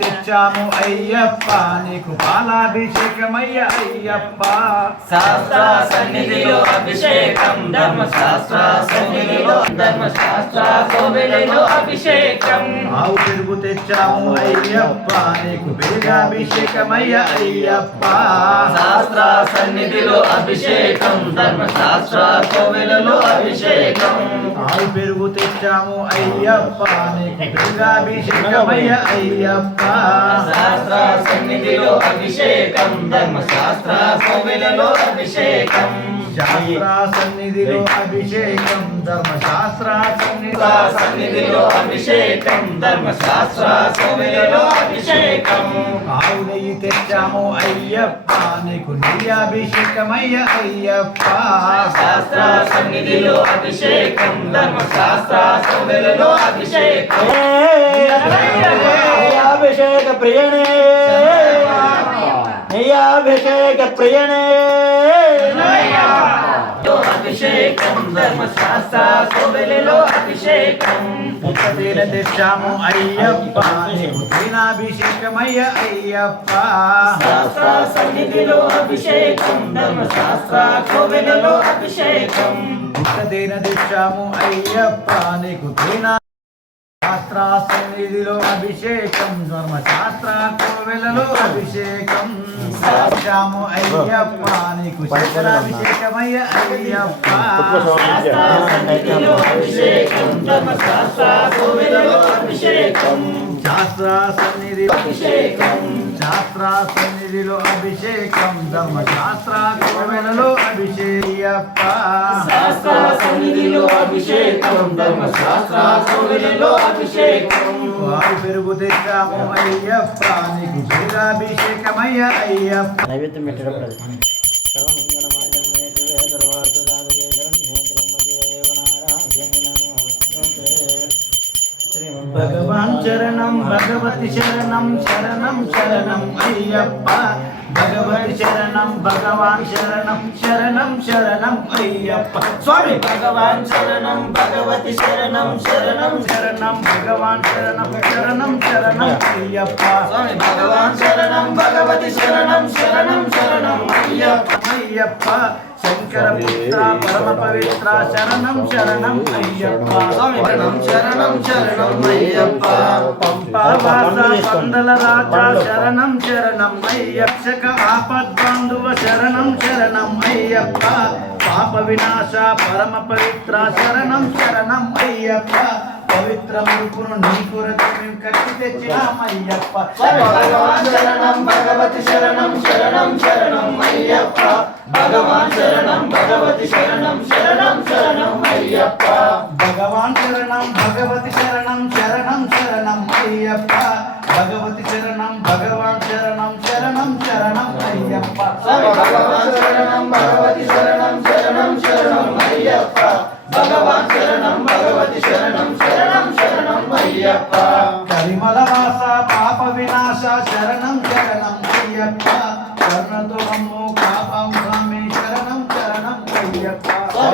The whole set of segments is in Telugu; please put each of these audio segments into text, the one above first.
తెచ్చాము అయ్యప్ప నీకు పాలాభిషేకమయ్య అయ్యప్ప శాస్త్ర సన్నిధిలో అభిషేకం ధర్మశాస్త్ర సన్నిధిలో ధర్మశాస్త్ర కోవెలలో అభిషేకం ఆవు పెరుగు తెచ్చాము అయ్యప్ప నీకు పెరుగాభిషేకమయ్య అయ్యప్ప శాస్త్ర సన్నిధిలో అభిషేకం ధర్మశాస్త్ర కోవెలలో అభిషేకం ఆవు పెరుగు తెచ్చాము అయ్యప్ప నీకు పెరుగాభిషేకమయ్య అయ్యప్ప శాస్త్ర సన్నిధిలో అభిషేకం ధర్మశాస్త్ర కోవెలలో అభిషేకం శాస్త్ర సన్నిధిలో అభిషేకం ధర్మశాస్త్ర సన్నిధిలో అభిషేకం ధర్మశాస్త్ర కోవెలలో అభిషేకం ఆవు నెయ్యి తెచ్చాము అయ్యప్ప నీకు నెయ్యాభిషేకమయ్య అయ్యప్ప శాస్త్ర సన్నిధిలో అభిషేకం ధర్మశాస్త్ర కోవెలలో అభిషేకం అభిషేక ప్రియనే నెయ్యాభిషేక ప్రియనే అభిషేకం ధర్మశాస్త్ర కోవెలలో అభిషేకం పుట్టతేల తెచ్చాము అయ్యప్ప నీకు తేనాభిషేకమయ్య అయ్యప్ప శాస్త్ర సన్నిధిలో అభిషేకం ధర్మశాస్త్ర కోవెలలో అభిషేకం పుట్టతేన తెచ్చాము అయ్యప్ప నీకు తేనా శాస్త్ర సన్నిధిలో అభిషేకం ధర్మశాస్త్ర కోవెలలో అభిషేకం తెచ్చాము అయ్యప్ప నీకు శంకరాభిషేకమయ్య అయ్యప్ప సన్నిధిలో అభిషేకం ధర్మశాస్త్ర కోవెలలో అభిషేకం శాస్త్ర సన్నిధి అభిషేకం శాస్త్ర సన్నిధిలో అభిషేకం ధర్మశాస్త్ర కోవెలలో అభిషేకప్ప శాస్త్ర సన్నిధిలో అభిషేకం ధర్మశాస్త్ర కోవెలలో అభిషేకం వారు పెరుగు తెచ్చాము అయ్యప్ప నీకు పెరుగాభిషేకమయ్య అయ్యప్ప నైవేద్యం పెట్టేటప్పుడు అది భగవాన్ చరణం భగవతి శరణం శరణం శరణం అయ్యప్ప భగవతి శరణం భగవాన్ శరణం శరణం శరణం అయ్యప్ప స్వామి భగవాన్ శరణం భగవతి శరణం శరణం శరణం భగవాన్ శరణం శరణం శరణం అయ్యప్ప స్వామి భగవాన్ శరణం భగవతి శరణం శరణం శరణం అయ్యప్ప అయ్యప్ప శంకర పుత్ర పరమ పవిత్ర శరణం శరణం అయ్యప్ప స్వామి శరణం శరణం శరణం అయ్యప్ప పంపావాస పందల రాజా శరణం శరణం అయ్యప్ప ఆపద్బాంధువ శరణం శరణం అయ్యప్ప పాప వినాశ పరమ పవిత్ర శరణం శరణం అయ్యప్ప పవిత్ర మురుపును నీ కొరకు మేము కట్టి తెచ్చినామయ్యప్ప భగవాన్ శరణం భగవతి శరణం శరణం శరణం అయ్యప్ప భగవాన్ శరణం భగవతి శరణం శరణం శరణం అయ్యప్ప భగవాన్ శరణం భగవతి శరణం శరణం శరణం అయ్యప్ప భగవతి శరణం భగవాన్ శరణం శరణం శరణం అయ్యప్ప భగవాన్ శరణం భగవతి శరణం శరణం శరణం అయ్యప్ప భగవాన్ శరణం భగవతి శరణం శరణం శరణం అయ్యప్ప కరిమల వాస పాప వినాశ శరణం శరణం అయ్యప్ప కర్ణతో మమ్ము పాపం స్వామి శరణం శరణం అయ్యప్ప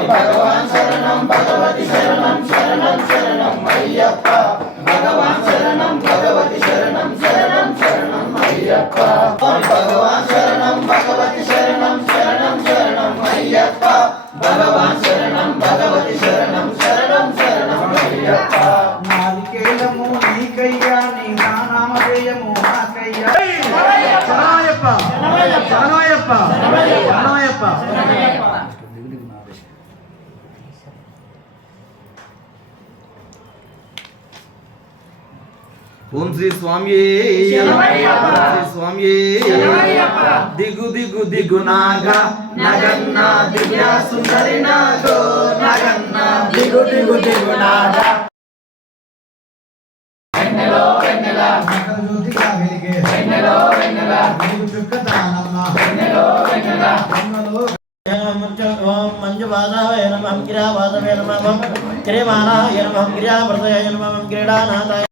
భగవాన్ శరణం భగవతి శరణం శరణం శరణం అయ్యప్ప భగవాన్ శరణం భగవతి శరణం శరణం శరణం అయ్యప్ప భగవాన్ శరణం భగవతి శరణం శరణం శరణం అయ్యప్ప భగవాన్ శరణం భగవతి శరణం శరణం శరణం అయ్యప్ప నాలికేలము నీకయ్యా నీ నామధేయము నాకయ్యా శరణమయ్యప్ప శరణమయ్యప్ప శరణమయ్యప్ప ఓం శ్రీ స్వామి శ్రీ స్వామి దిగు దిగు దిగు నాగా నగన్న దివ్య సుందరి నాగో నగన్న దిగు దిగు దిగు నాగా వెన్నెలో వెన్నెల జ్యోతిగా వెలిగే వెన్నెలో వెన్నెల నీవు చుక్కదానమ్మ వెన్నెలో వెన్నెల మంజువాసాయ నమః గిరావాసవే నమః గిరిమాలాయ నమః గిరియావృతయ నమః క్రీడానాథాయ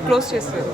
క్లోజ్ చేస్తారు.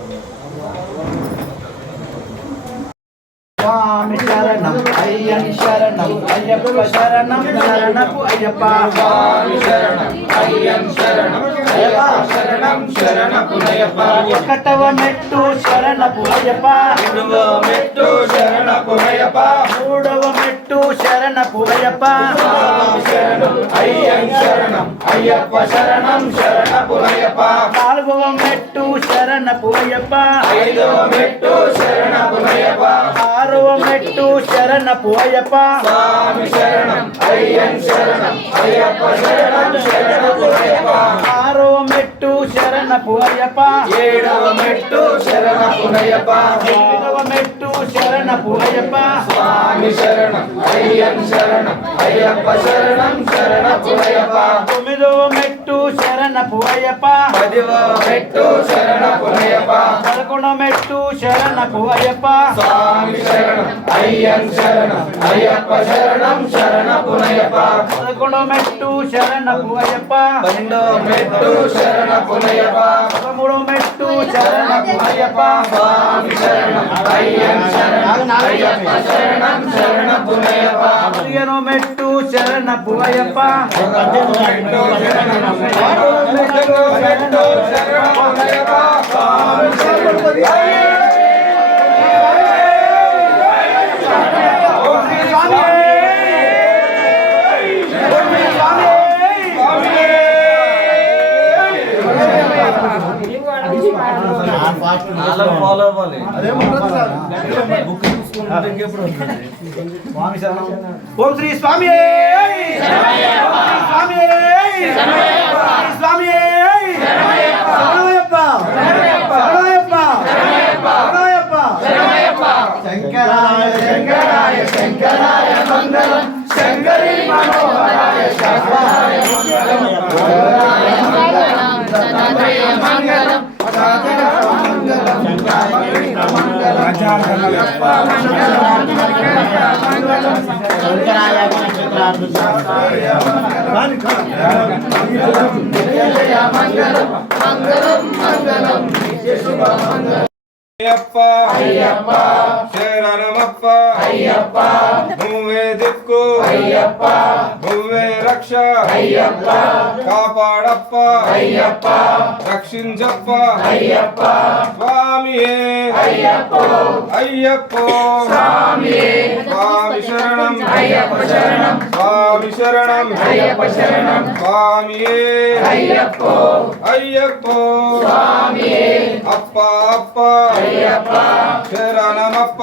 స్వామి శరణం అయ్యన్ శరణం అయ్యప్ప శరణం శరణపు అయ్యప్ప స్వామి శరణం అయ్యన్ శరణం అయ్యప్ప శరణం శరణపు అయ్యప్ప ఒకటవ మెట్టు శరణపు అయ్యప్ప రెండవ మెట్టు శరణపు అయ్యప్ప మూడవ మెట్టు శరణపు అయ్యప్ప స్వామి శరణం అయ్యన్ శరణం అయ్యప్ప శరణం శరణపు అయ్యప్ప నాలుగవ మెట్టు శరణపు అయ్యప్ప ఐదవ మెట్టు శరణపు అయ్యప్ప ఆరవ మెట్టు శరణపు అయ్యప్ప స్వామి శరణం అయ్యన్ శరణం అయ్యప్ప శరణం శరణపు అయ్యప్ప ఆరవ మెట్టు శరణపు అయ్యప్ప ఏడవ మెట్టు శరణపు అయ్యప్ప ఎనిమిదవ మెట్టు శరణపు అయ్యప్ప స్వామి శరణం అయ్యన్ శరణం అయ్యప్ప శరణం శరణపు అయ్యప్ప తొమ్మిదవ మెట్టు శరణపు అయ్యప్ప పదవ మెట్టు శరణపు అయ్యప్ప 11వ మెట్టు శరణపు అయ్యప్ప స్వామి శరణం అయ్యన్ శరణం అయ్యప్ప శరణం శరణపు అయ్యప్ప 11వ మెట్టు శరణపు అయ్యప్ప 12వ మెట్టు శరణపు అయ్యప్ప 13వ మెట్టు శరణపు అయ్యప్ప స్వామి శరణం అయ్యన్ శరణం అయ్యప్ప శరణం శరణపు అయ్యప్ప 15వ మెట్టు శరణపు అయ్యప్ప 16వ మెట్టు శరణపు అయ్యప్ప స్వామి శరణం ఫాలో అవ్వాలి. స్వామి శరణం ఓం శ్రీ స్వామి స్వామి స్వామి శరణమయ్యప్ప శరణమయ్యప్ప శరణమయ్యప్ప శంకరాయ శంకరాయ శంకరాయ మంగళం శంకరీ మనోహరాయ శంకరాయ మంగళం అయ్యప్ప అయ్యప్ప శరణమప్ప అయ్యప్ప నువ్వే దిక్కు అయ్యప్ప నువ్వే రక్ష అయ్యప్ప కాపాడప్ప అయ్యప్ప రక్షించప్ప అయ్యప్ప స్వామియే అయ్యప్ప అయ్యప్ప స్వామి స్వామి శరణం అయ్యప్ప శరణం స్వామి శరణం అయ్యప్ప శరణం స్వామియే అయ్యప్ప అయ్యప్ప స్వామి అప్ప అప్ప అయ్యప్ప శరణమప్ప